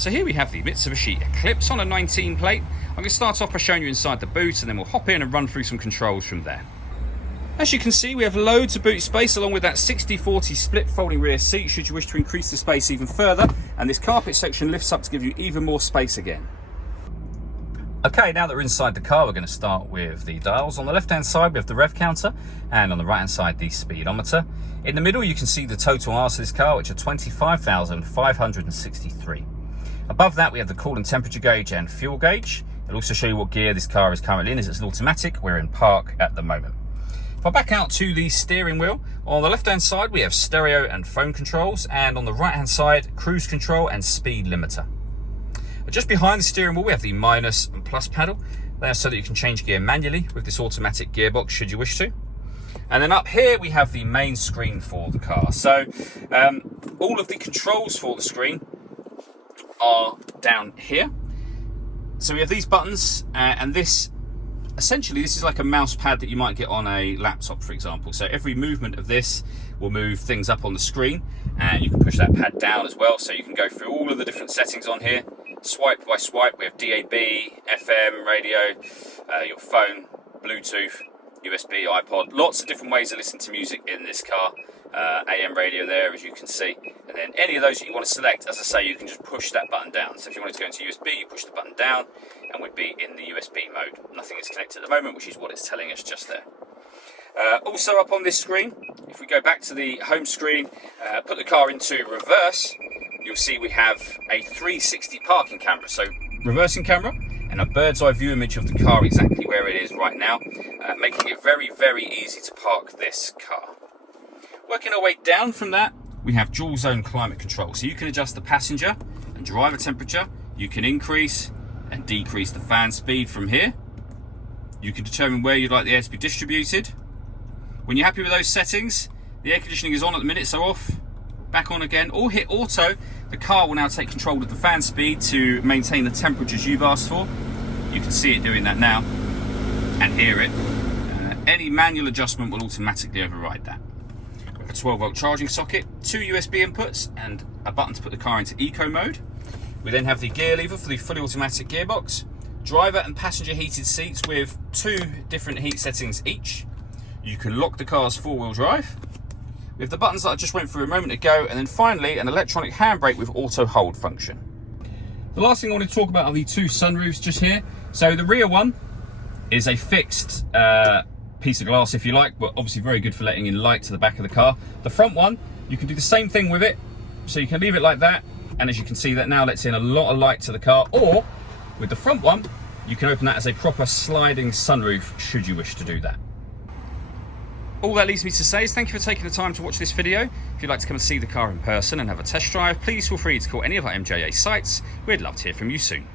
So here we have the Mitsubishi Eclipse on a 19 plate. I'm going to start off by showing you inside the boot and then we'll hop in and run through some controls from there. As you can see, we have loads of boot space along with that 60-40 split folding rear seat should you wish to increase the space even further, and this carpet section lifts up to give you even more space again. Okay, now that we're inside the car, we're going to start with the dials. On the left hand side we have the Rev Counter, and on the right hand side the speedometer. In the middle you can see the total miles to this car, which are 25,563. Above that we have the coolant temperature gauge and fuel gauge. It'll also show you what gear this car is currently in, as it's an automatic. We're in park at the moment. If I back out to the steering wheel, on the left hand side we have stereo and phone controls, and on the right hand side cruise control and speed limiter. But just behind the steering wheel we have the minus and plus pedal. They are so that you can change gear manually with this automatic gearbox should you wish to. And then up here we have the main screen for the car. So all of the controls for the screen are down here. So we have these buttons, and this essentially this is like a mouse pad that you might get on a laptop, for example. So every movement of this will move things up on the screen, and you can push that pad down as well, so you can go through all of the different settings on here. Swipe by swipe we have DAB, FM, radio, your phone, Bluetooth, USB, iPod, lots of different ways to listen to music in this car. AM radio there, as you can see, and then any of those that you want to select, as I say, you can just push that button down. So if you wanted to go into USB, you push the button down and we'd be in the USB mode. Nothing is connected at the moment, which is what it's telling us just there. Also up on this screen, if we go back to the home screen, put the car into reverse, you'll see we have a 360 parking camera. So reversing camera and a bird's eye view image of the car exactly where it is right now, making it very, very easy to park this car. Working our way down from that, we have dual zone climate control. So you can adjust the passenger and driver temperature. You can increase and decrease the fan speed from here. You can determine where you'd like the air to be distributed. When you're happy with those settings, the air conditioning is on at the minute, so off, back on again, or hit auto. The car will now take control of the fan speed to maintain the temperatures you've asked for. You can see it doing that now and hear it. Any manual adjustment will automatically override that. A 12-volt charging socket, 2 USB inputs, and a button to put the car into eco mode. We then have the gear lever for the fully automatic gearbox, driver and passenger heated seats with 2 different heat settings each. You can lock the car's 4-wheel drive. We have the buttons that I just went through a moment ago, and then finally an electronic handbrake with auto hold function. The last thing I want to talk about are the 2 sunroofs just here. So the rear one is a fixed piece of glass, if you like, but obviously very good for letting in light to the back of the car. The front one, you can do the same thing with it, so you can leave it like that, and as you can see, that now lets in a lot of light to the car. Or with the front one, you can open that as a proper sliding sunroof should you wish to do that. All that leaves me to say is thank you for taking the time to watch this video. If you'd like to come and see the car in person and have a test drive, please feel free to call any of our MJA sites. We'd love to hear from you soon.